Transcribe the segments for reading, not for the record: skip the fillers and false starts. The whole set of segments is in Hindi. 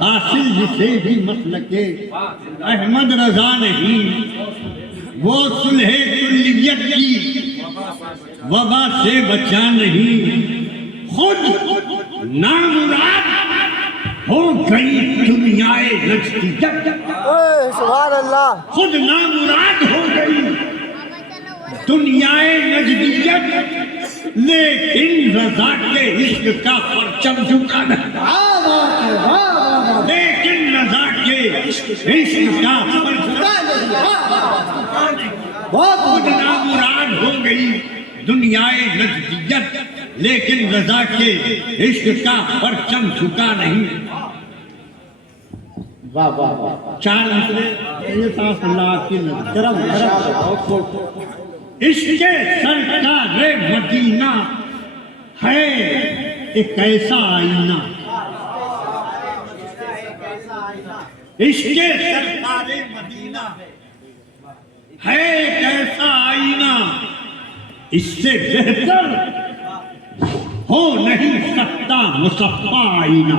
हासिल जिसे भी मसलके अहमद रजा नहीं, वो सुलहे कुल्लियत की वबा से बचा नहीं। खुद नामुराद हो गई दुनियाए नजदीजत, सुभान अल्लाह। खुद नामुराद हो गई दुनियाए नजदीजत, लेकिन रजा के इश्क का परचम झुका नहीं। लेकिन रजा के इश्क का खुद नामुराद हो गई दुनियाए नजदीजत, लेकिन रजा के इश्क का परचम झुका नहीं। वाह वाह वाह। चार मसले ये सांस अल्लाह की करम इसके सरकार मदीना है एक ऐसा आईना, इसके सरकार मदीना है एक ऐसा आईना, इससे बेहतर हो नहीं सकता मुसफ्फा आईना,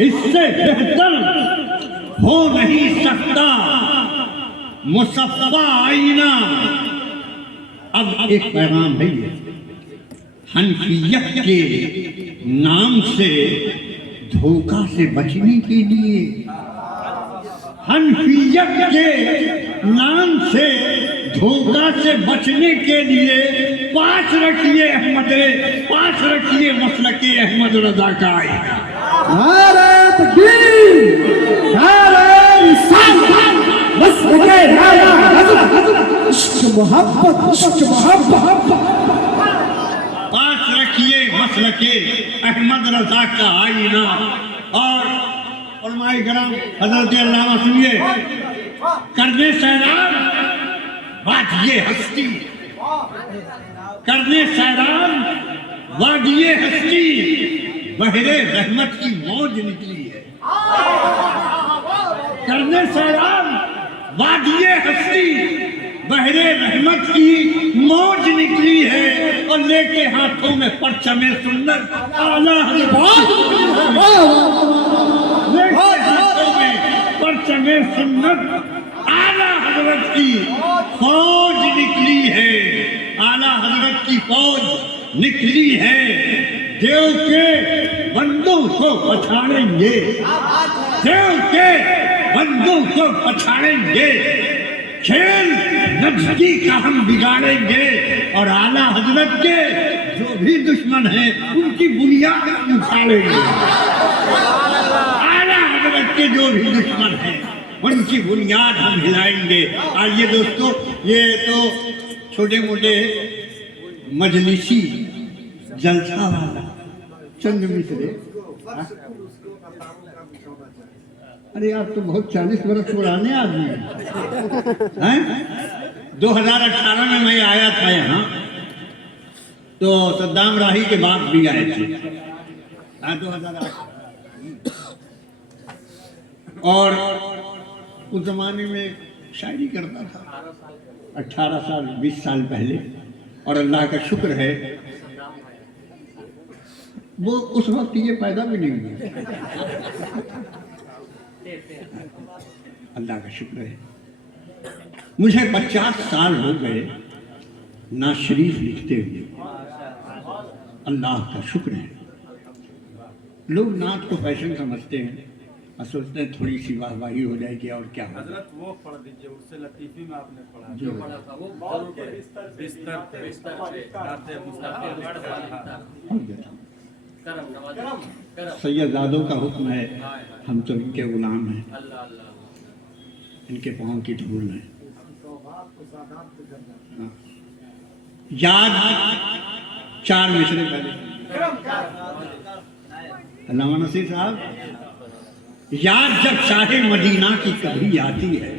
इससे बेहतर हो नहीं सकता मुसफ्फा आईना। अब एक पैगाम है हनफियत के नाम से धोखा से बचने के लिए, हनफियत के नाम से धोखा से बचने के लिए पास रखिए मसलके अहमद रजा का आईना। नारे तकबीर, नारे रिसालत, मसलके नारा इश्क मोहब्बत, इश्क मोहब्बत। पास रखिए मसलके अहमद रजा का आईना। और उलमाए किराम हजरत अल्लामा सुनिए, करने सैरान वादिये हस्ती, करने सैरान वादिये हस्ती, बहरे रहमत की मौज निकली है। करने सैरान वादिये हस्ती, बहरे रहमत की मौज निकली है, और लेके हाथों में परचमे सुन्नत आला हज़रत, लेके हाथों में परचमे सुन्नत आला हज़रत की फौज निकली है, आला हज़रत की फौज निकली है। देव के बंदों को पछाड़ेंगे, देव के बंदों को पछाड़ेंगे, खेल नजदी का हम बिगाड़ेंगे, और आला हजरत के जो भी दुश्मन हैं उनकी बुनियाद हम उखाड़ेंगे। आला हजरत के जो भी दुश्मन हैं उनकी बुनियाद हम हिलाएंगे। आइए दोस्तों, ये तो छोटे मोटे मजलिसी जलसा वाला चंद मिश्रे, अरे आप तो बहुत 40 वर्ष पुराने आदमी हैं। 2018 में मैं आया था यहाँ, तो सद्दाम राही के बाप भी आए थे 2008। और उस जमाने में शायरी करता था 18 साल 20 साल पहले, और अल्लाह का शुक्र है वो उस वक्त ये पैदा भी नहीं हुआ। अल्लाह का शुक्र है मुझे 50 साल हो गए ना शरीफ लिखते हुए। अल्लाह का शुक्र है। लोग नात को फैशन समझते हैं और सोचते हैं थोड़ी सी वाहवाही हो जाएगी और क्या होगा। हजरत वो पढ़ दीजिए, उससे लतीफी में आपने पढ़ा जो पढ़ा था वो बिस्तर सैयदादों का हुक्म है, हम तो इनके गुलाम हैं, इनके पाँव की धूल है। याद 4 मिसरे पहले अल्लामा नसीर साहब, याद जब शाहे मदीना की कभी आती है,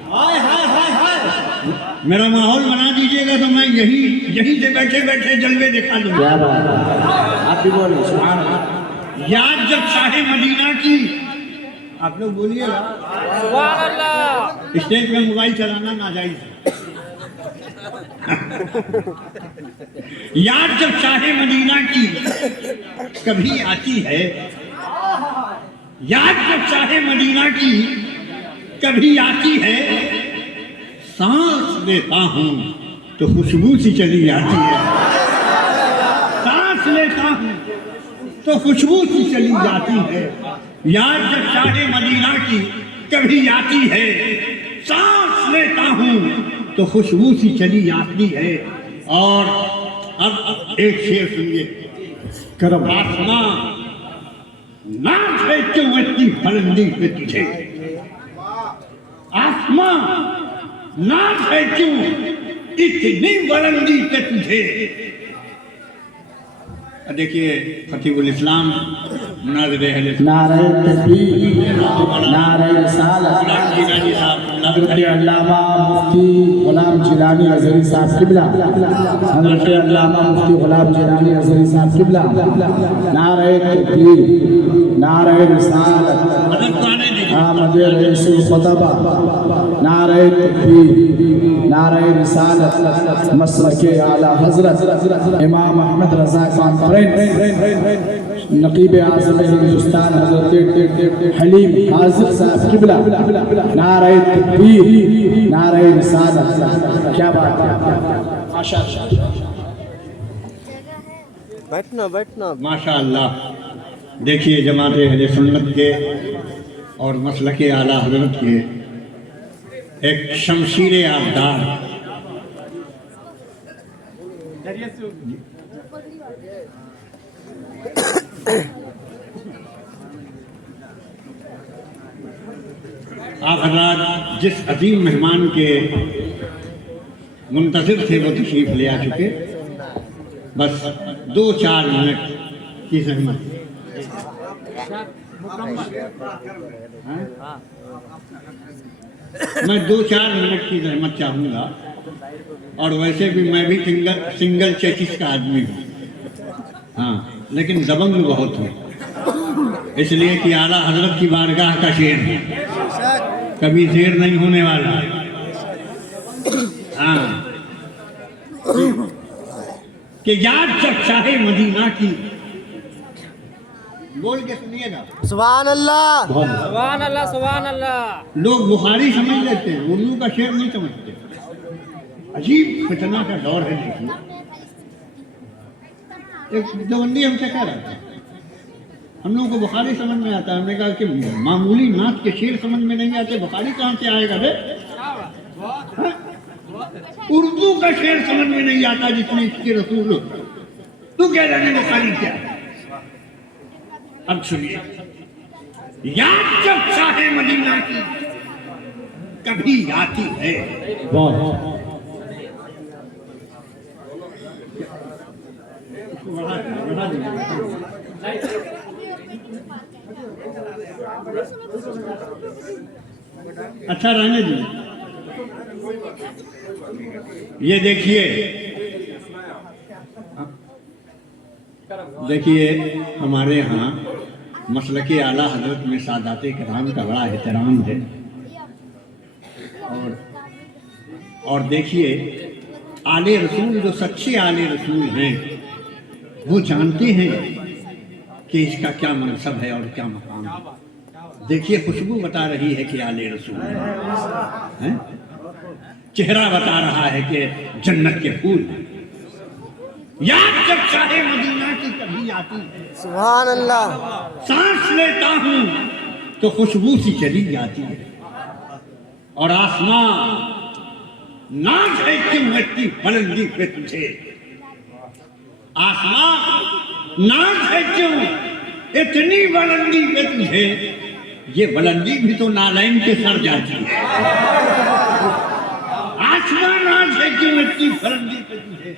मेरा माहौल बना दीजिएगा तो मैं यहीं से बैठे बैठे जलवे दिखा दूंगा। आप भी बोलिए सुभान अल्लाह। याद जब शाहे मदीना की, आप लोग बोलिएगा सुभान अल्लाह। स्टेज में मोबाइल चलाना नाजायज है। याद जब शाहे मदीना की कभी आती है, याद जब चाहे मदीना की कभी आती है, सांस लेता हूँ तो खुशबू सी चली जाती है। सांस लेता हूँ तो खुशबू सी चली जाती है। याद जब चाहे मदीना की कभी आती है, सांस लेता हूँ तो खुशबू सी चली जाती है। और अब एक शेर सुनिए। करम आसमां नाच है क्यों इतनी बुलंदी पे तुझे, आसमां नाच है क्यों इतनी बुलंदी पे तुझे। देखिए खतीबुल इस्लाम मुनाज़िर अहले नारे तकबीर, नारे रिसालत, जिलानी साहब हज़रत अल्लामा मुफ्ती गुलाम जिलानी अज़हरी साहब किबला, हज़रत अल्लामा मुफ्ती गुलाम जिलानी अज़हरी साहब किबला, नारे तकबीर, नारे रिसालत, मदद को आने दीजिए। आमद रईसुल खुतबा, नारे तकबीर, नारे रिसालत, मसलके आला हज़रत इमाम अहमद रज़ा कॉन्फ्रेंस, नकीब आज़म हिंदुस्तान हज़रत हलीम हाज़िर साहब किबला, नारे तकबीर, नारे रिसालत। क्या बात है, माशाअल्लाह। बैठना माशाअल्लाह। देखिए जमात अहले सुन्नत के और मसलके आला हज़रत के एक शमशीर आबदार आप हज़रात जिस अजीम मेहमान के मुंतज़िर थे वो तशरीफ़ ले आ चुके। बस 2-4 मिनट की ज़हमत। हाँ? मैं 2-4 मिनट की ज़हमत चाहूँगा। और वैसे भी मैं भी सिंगल चेचिस का आदमी हूँ, हाँ, लेकिन दबंग बहुत हूँ, इसलिए कि आला हज़रत की बारगाह का शेर है, कभी शेर नहीं होने वाला। हाँ, कि याद जब चाहे मदीना की, बोल के सुनिएगा। सुभान अल्लाह, सुभान अल्लाह, सुभान अल्लाह। लोग बुखारी समझ लेते हैं, उर्दू का शेर नहीं समझते। अजीब फितना का दौर है। देखिए एक दवंडी हमसे कह रहा था, हम लोगों को बुखारी समझ में आता है। हमने कहा कि मामूली नाच के शेर समझ में नहीं आते, बुखारी कहाँ से आएगा रे? हाँ? उर्दू का शेर समझ में नहीं आता जितने इसके रसूल। तू कह रहा है बुखारी क्या? अब सुनिए, याद जब चाहे मदीना की कभी आती है। अच्छा रहने दीजिए। ये देखिए हमारे यहाँ मसलके आला हज़रत में सादाते किराम का बड़ा एहतराम है। और देखिए आले रसूल, जो सच्चे आले रसूल हैं, वो जानते हैं कि इसका क्या मनसब है और क्या मकाम है। देखिए खुशबू बता रही है कि आले रसूल हैं, चेहरा बता रहा है कि जन्नत के फूल हैं। याद जब चाहे मदीना की कभी आती है, सुभान अल्लाह, सांस लेता हूँ तो खुशबू सी चली जाती है। और आसमां नाज है क्यों इतनी बुलंदी पे तुझे, आसमां नाज है क्यों इतनी बुलंदी पे तुझे। ये बुलंदी भी तो नालैन के सर जाती है। आसमां नाज है क्यों इतनी बुलंदी पे तुझे,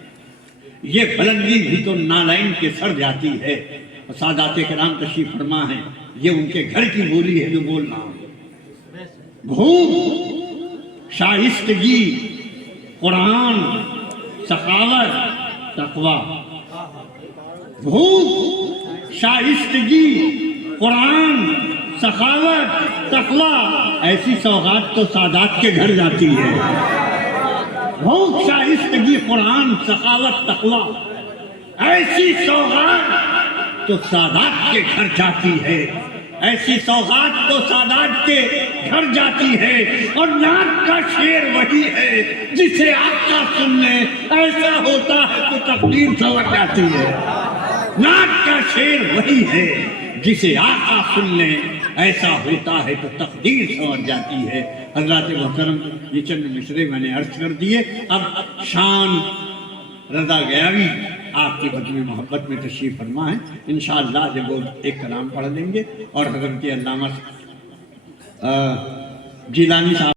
ये बुलंदी भी तो नालैन के सर जाती है। और सादाते किराम तशरीफ फरमा है, ये उनके घर की बोली है जो बोल रहा हूं। भूख, शाइस्तगी, कुरान, सखावत, तकवा। भूख, शाइस्तगी, कुरान, सखावत, तकवा, ऐसी सौगात तो सादात के घर जाती है। भूख, शाइस्तगी, कुरान, सखावत, तकवा, ऐसी सौगात तो सादात के घर जाती है। ऐसी सौगात तो सादात के घर जाती है और नात का शेर वही है जिसे आका सुन ले, ऐसा होता है तो तकदीर संवर जाती है। नात का शेर वही है जिसे आका सुन ले, ऐसा होता है तो तकदीर संवर जाती है। हज़रात मोहतरम ये चंद मिसरे मैंने अर्ज कर दिए। अब शान रजा गयावी आपकी बदमी मोहब्बत में तशरीफ़ फरमा है। इंशाअल्लाह जब वो एक कलाम पढ़ लेंगे और हज़रत अल्लामा जिलानी साहब